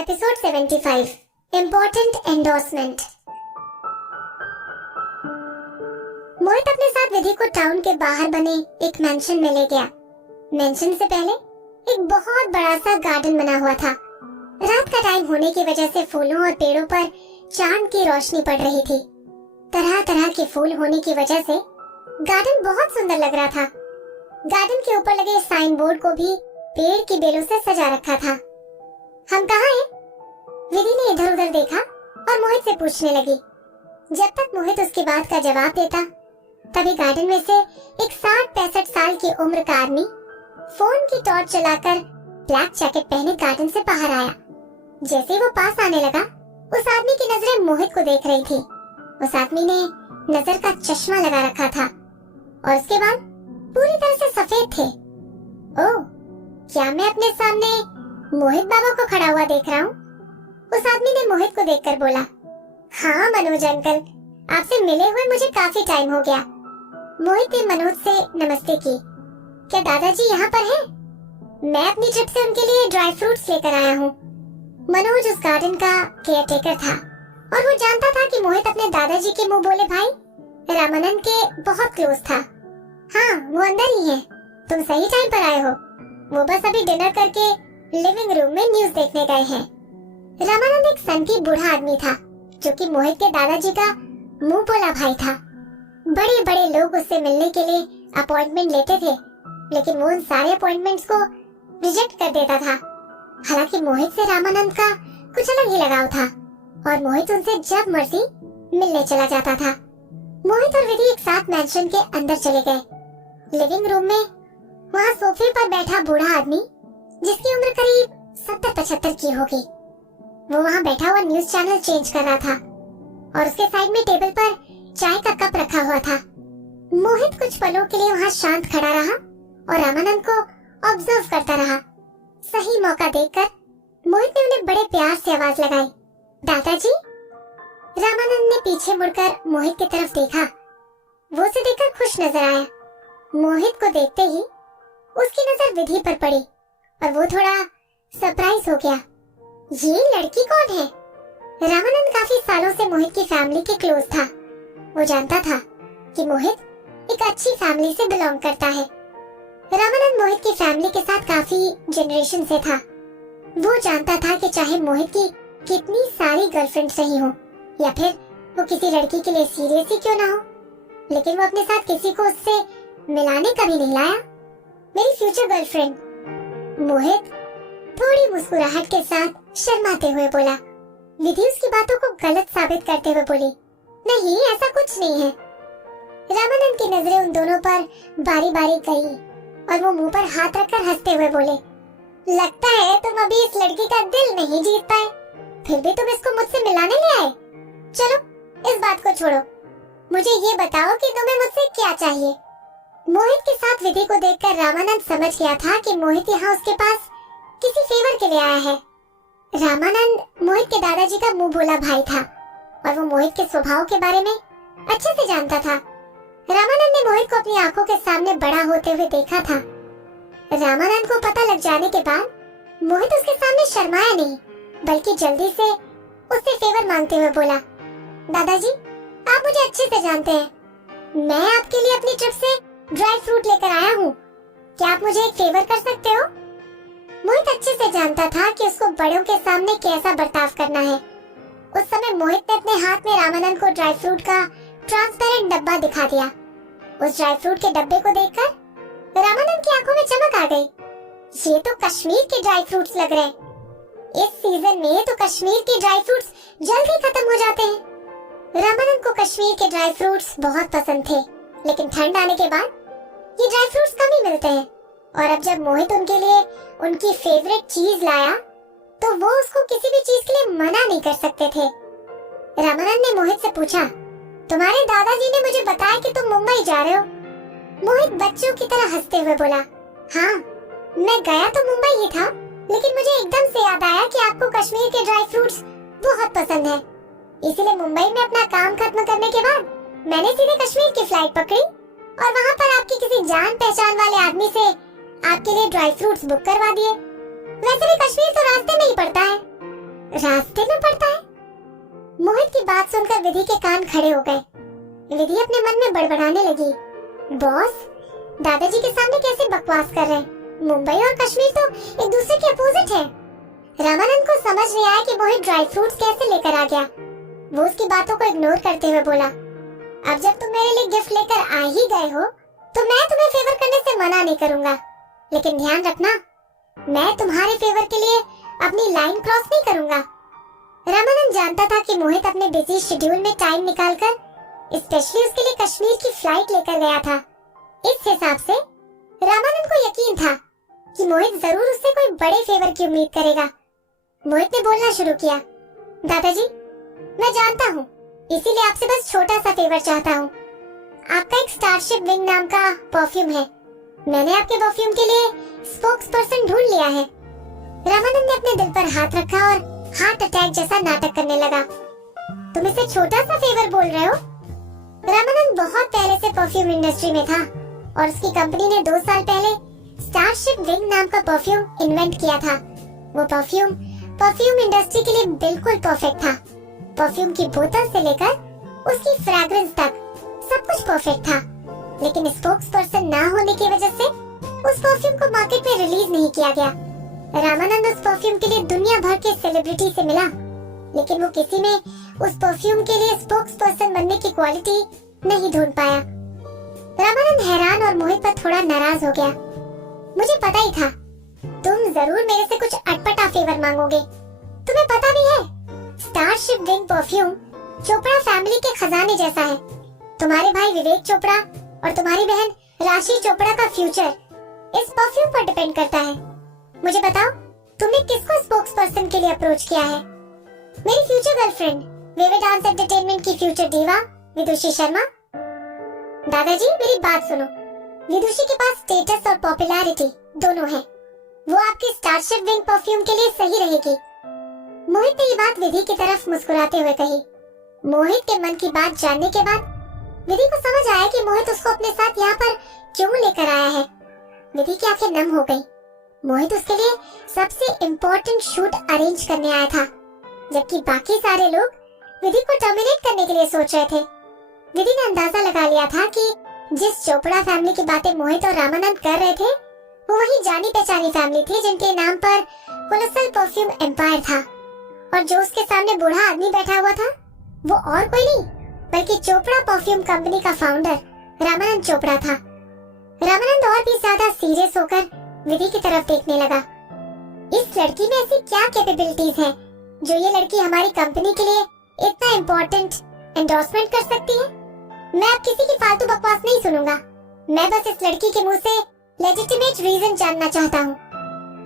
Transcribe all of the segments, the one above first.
Episode 75 important endorsement. मोहित अपने साथ विधि को टाउन के बाहर बने एक मेंशन में ले गया। मेंशन से पहले एक बहुत बड़ा सा गार्डन बना हुआ था। रात का टाइम होने की वजह से फूलों और पेड़ों पर चांद की रोशनी पड़ रही थी। तरह तरह के फूल होने की वजह से गार्डन बहुत सुंदर लग रहा था। गार्डन के ऊपर लगे साइन बोर्ड को भी पेड़ की बेलों से सजा रखा था। हम कहाँ हैं? विधि ने इधर उधर देखा और मोहित से पूछने लगी। जब तक मोहित उसकी बात का जवाब देता, तभी गार्डन में से एक 60-65 साल की उम्र का आदमी फोन की टॉर्च चलाकर ब्लैक जैकेट पहने गार्डन से बाहर आया। जैसे वो पास आने लगा, उस आदमी की नजरें मोहित को देख रही थी। उस आदमी ने नजर का चश्मा लगा रखा था और उसके बाल पूरी तरह से सफेद थे। ओह, क्या मैं अपने सामने मोहित बाबा को खड़ा हुआ देख रहा हूँ? उस आदमी ने मोहित को देखकर बोला, हाँ मनोज अंकल, आपसे मिले हुए मुझे काफी टाइम हो गया। मोहित ने मनोज से नमस्ते की। क्या दादाजी यहाँ पर हैं? मैं अपनी ट्रिप से उनके लिए ड्राई फ्रूट्स लेकर आया हूँ। मनोज उस गार्डन का केयरटेकर था और वो जानता था कि मोहित अपने दादाजी के मुंह बोले भाई रामानंद के बहुत क्लोज था। हाँ, वो अंदर ही है। तुम सही टाइम पर आए हो। वो बस अभी डिनर करके लिविंग रूम में न्यूज देखने गए हैं। रामानंद एक सनकी बूढ़ा आदमी था, जो कि मोहित के दादाजी का मुंह बोला भाई था। बड़े बड़े लोग उससे मिलने के लिए अपॉइंटमेंट लेते थे, लेकिन वो उन सारे अपॉइंटमेंट्स को रिजेक्ट कर देता था। हालांकि मोहित से रामानंद का कुछ अलग ही लगाव था और मोहित उनसे जब मर्जी मिलने चला जाता था। मोहित और विधि एक साथ मैंशन के अंदर चले गए। लिविंग रूम में वहाँ सोफे पर बैठा बूढ़ा आदमी, जिसकी उम्र करीब 70-75 की होगी, वो वहाँ बैठा हुआ न्यूज चैनल चेंज कर रहा था और उसके साइड में टेबल पर चाय का कप रखा हुआ था। मोहित कुछ पलों के लिए वहाँ शांत खड़ा रहा और रामानंद को ऑब्जर्व करता रहा। सही मौका देखकर मोहित ने उन्हें बड़े प्यार से आवाज लगाई, दादाजी। रामानंद ने पीछे मुड़कर मोहित की तरफ देखा। वो उसे देखकर खुश नजर आया। मोहित को देखते ही उसकी नजर विधि पर पड़ी और वो थोड़ा सरप्राइज हो गया। ये लड़की कौन है? रामानंद काफी सालों से मोहित की फैमिली के क्लोज था। वो जानता था कि मोहित एक अच्छी फैमिली से बिलोंग करता है। रामानंद मोहित की फैमिली के साथ काफी जनरेशन से था। वो जानता था कि चाहे मोहित की कितनी सारी गर्लफ्रेंड्स रही हो या फिर वो किसी लड़की के लिए सीरियस ही क्यों ना हो, लेकिन वो अपने साथ किसी को उससे मिलाने कभी नहीं लाया। मेरी फ्यूचर गर्लफ्रेंड। मोहित थोड़ी मुस्कुराहट के साथ शर्माते हुए बोला। विधि उसकी बातों को गलत साबित करते हुए बोली, नहीं, ऐसा कुछ नहीं है। रामानंद की नजरें उन दोनों पर बारी बारी गई और वो मुंह पर हाथ रखकर हंसते हुए बोले, लगता है तुम अभी इस लड़की का दिल नहीं जीत पाए, फिर भी तुम इसको मुझसे मिलाने ले आए। चलो इस बात को छोड़ो, मुझे ये बताओ कि तुम्हें मुझसे क्या चाहिए। मोहित के साथ विधि को देखकर रामानंद समझ गया था कि मोहित यहाँ उसके पास किसी फेवर के लिए आया है। रामानंद मोहित के दादाजी का मुंह बोला भाई था और वो मोहित के स्वभाव के बारे में अच्छे से जानता था। रामानंद ने मोहित को अपनी आंखों के सामने बड़ा होते हुए देखा था। रामानंद को पता लग जाने के बाद मोहित उसके सामने शर्माया नहीं, बल्कि जल्दी से उससे फेवर मांगते हुए बोला, दादाजी, आप मुझे अच्छे से जानते हैं, मैं आपके लिए अपनी ट्रिप से ड्राई फ्रूट लेकर आया हूँ। क्या आप मुझे एक फेवर कर सकते हो? मोहित अच्छे से जानता था कि उसको बड़ों के सामने कैसा बर्ताव करना है। उस समय मोहित ने अपने हाथ में रामानंद को ड्राई फ्रूट का ट्रांसपेरेंट डब्बा दिखा दिया। उस ड्राई फ्रूट के डब्बे को देखकर रामानंद की आंखों में चमक आ गई। ये तो कश्मीर के ड्राई फ्रूट्स लग रहे हैं। इस सीजन में तो कश्मीर के ड्राई फ्रूट्स जल्दी खत्म हो जाते हैं। रामानंद को कश्मीर के ड्राई फ्रूट्स बहुत पसंद थे, लेकिन ठंड आने के बाद ये ड्राई फ्रूट्स कम ही मिलते हैं और अब जब मोहित उनके लिए उनकी फेवरेट चीज लाया, तो वो उसको किसी भी चीज के लिए मना नहीं कर सकते थे। रामानंद ने मोहित से पूछा, तुम्हारे दादाजी ने मुझे बताया कि तुम मुंबई जा रहे हो। मोहित बच्चों की तरह हंसते हुए बोला, हाँ, मैं गया तो मुंबई ही था, लेकिन मुझे एकदम से याद आया कि आपको कश्मीर के ड्राई फ्रूट्स बहुत पसंद है, इसीलिए मुंबई में अपना काम खत्म करने के बाद मैंने सीधे कश्मीर की फ्लाइट पकड़ी और वहाँ पर आपकी किसी जान पहचान वाले आदमी से आपके लिए ड्राई फ्रूट्स बुक करवा दिए। वैसे भी कश्मीर तो रास्ते में ही पड़ता है। रास्ते में पड़ता है। मोहित की बात सुनकर विधि के कान खड़े हो गए। विधि अपने मन में बड़बड़ाने लगी, बॉस, दादाजी के सामने कैसे बकवास कर रहे हैं? मुंबई और कश्मीर तो एक दूसरे के अपोजिट है। रामानंद को समझ नहीं आया कि मोहित ड्राई फ्रूट्स कैसे लेकर आ गया। वो उसकी बातों को इग्नोर करते हुए बोला, अब जब तुम मेरे लिए गिफ्ट लेकर आ ही गए हो तो मैं तुम्हें फेवर करने से मना नहीं करूंगा, लेकिन ध्यान रखना, मैं तुम्हारे फेवर के लिए अपनी लाइन क्रॉस नहीं करूंगा। रामानंद जानता था कि मोहित अपने बिजी शेड्यूल में टाइम निकालकर स्पेशली उसके लिए कश्मीर की फ्लाइट लेकर गया था। इस हिसाब से रामानंद को यकीन था कि मोहित जरूर उससे कोई बड़े फेवर की उम्मीद करेगा। मोहित ने बोलना शुरू किया, दादाजी, मैं जानता हूँ, इसीलिए आपसे बस छोटा सा फेवर चाहता हूँ। आपका एक स्टारशिप विंग नाम का परफ्यूम है, मैंने आपके परफ्यूम के लिए स्पोक्स पर्सन ढूंढ लिया है। रामानंद ने अपने दिल पर हाथ रखा और हार्ट अटैक जैसा नाटक करने लगा। तुम इसे छोटा सा फेवर बोल रहे हो? रामानंद बहुत पहले से परफ्यूम इंडस्ट्री में था और उसकी कंपनी ने 2 साल पहले स्टारशिप विंग नाम का परफ्यूम इन्वेंट किया था। वो परफ्यूम इंडस्ट्री के लिए बिल्कुल परफेक्ट था। परफ्यूम की बोतल से लेकर उसकी फ्रेग्रेंस तक सब कुछ परफेक्ट था, लेकिन स्पोक्स पर्सन ना होने की वजह से उस परफ्यूम को मार्केट में रिलीज नहीं किया गया। रामानंद उस परफ्यूम के लिए दुनिया भर के सेलिब्रिटी से मिला, लेकिन वो किसी में उस परफ्यूम के लिए स्पोक्स पर्सन बनने की क्वालिटी नहीं ढूंढ पाया। रामानंद हैरान और मोहित पर थोड़ा नाराज हो गया। मुझे पता ही था तुम जरूर मेरे से कुछ अटपटा फेवर मांगोगे। तुम्हें पता भी है, starship wing perfume Chopra family के खजाने जैसा है। तुम्हारे भाई विवेक चोपड़ा और तुम्हारी बहन राशि चोपड़ा का फ्यूचर इस परफ्यूम पर डिपेंड करता है। मुझे बताओ, तुमने किसको स्पोक्स पर्सन के लिए अप्रोच किया है? मेरी फ्यूचर गर्लफ्रेंड, वेवे डांस एंटरटेनमेंट की फ्यूचर दीवा विदुषी शर्मा। दादाजी, मेरी बात सुनो, विदुषी के पास स्टेटस और पॉपुलैरिटी दोनों है। वो आपकी स्टारशिप विंग परफ्यूम के लिए सही रहेगी। मोहित ने ये बात विधि की तरफ मुस्कुराते हुए कही। मोहित के मन की बात जानने के बाद विधि को समझ आया कि मोहित उसको अपने साथ यहाँ पर क्यों लेकर आया है। विधि की आंखें नम हो गई। मोहित उसके लिए सबसे इम्पोर्टेंट शूट अरेंज करने आया था, जबकि बाकी सारे लोग विधि को टर्मिनेट करने के लिए सोच रहे थे। विधि ने अंदाजा लगा लिया था कि जिस चोपड़ा फैमिली की बातें मोहित और रामानंद कर रहे थे, वो वही जानी पहचानी फैमिली थी जिनके नाम पर कोलोसल परफ्यूम एम्पायर था, और जो उसके सामने बूढ़ा आदमी बैठा हुआ था वो और कोई नहीं बल्कि चोपड़ा परफ्यूम कंपनी का फाउंडर रामानंद चोपड़ा था। रामानंद और भी ज्यादा सीरियस होकर विधि की तरफ देखने लगा। इस लड़की में ऐसी क्या कैपेबिलिटीज हैं जो ये लड़की हमारी कंपनी के लिए इतना इम्पोर्टेंट एंडोर्समेंट कर सकती है? मैं अब किसी की फालतू बकवास नहीं सुनूंगा। मैं बस इस लड़की के मुंह से लेजिटिमेट रीजन जानना चाहता हूँ।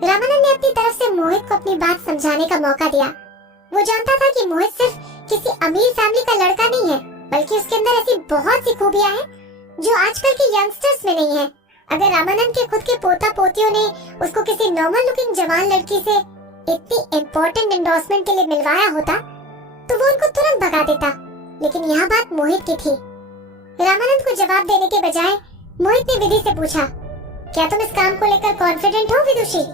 रामानंद ने अपनी तरफ से मोहित को अपनी बात समझाने का मौका दिया। वो जानता था कि मोहित सिर्फ किसी अमीर फैमिली का लड़का नहीं है, बल्कि उसके अंदर ऐसी बहुत सी खूबियां हैं जो आजकल के यंगस्टर्स में नहीं है। अगर रामानंद के खुद के पोता पोतियों ने उसको किसी नॉर्मल लुकिंग जवान लड़की से इतनी इम्पोर्टेंट एंडोर्समेंट के लिए मिलवाया होता तो वो उनको तुरंत भगा देता, लेकिन यहाँ बात मोहित की थी। रामानंद को जवाब देने के बजाय मोहित ने विधि से पूछा, क्या तुम इस काम को लेकर कॉन्फिडेंट हो विदुषी?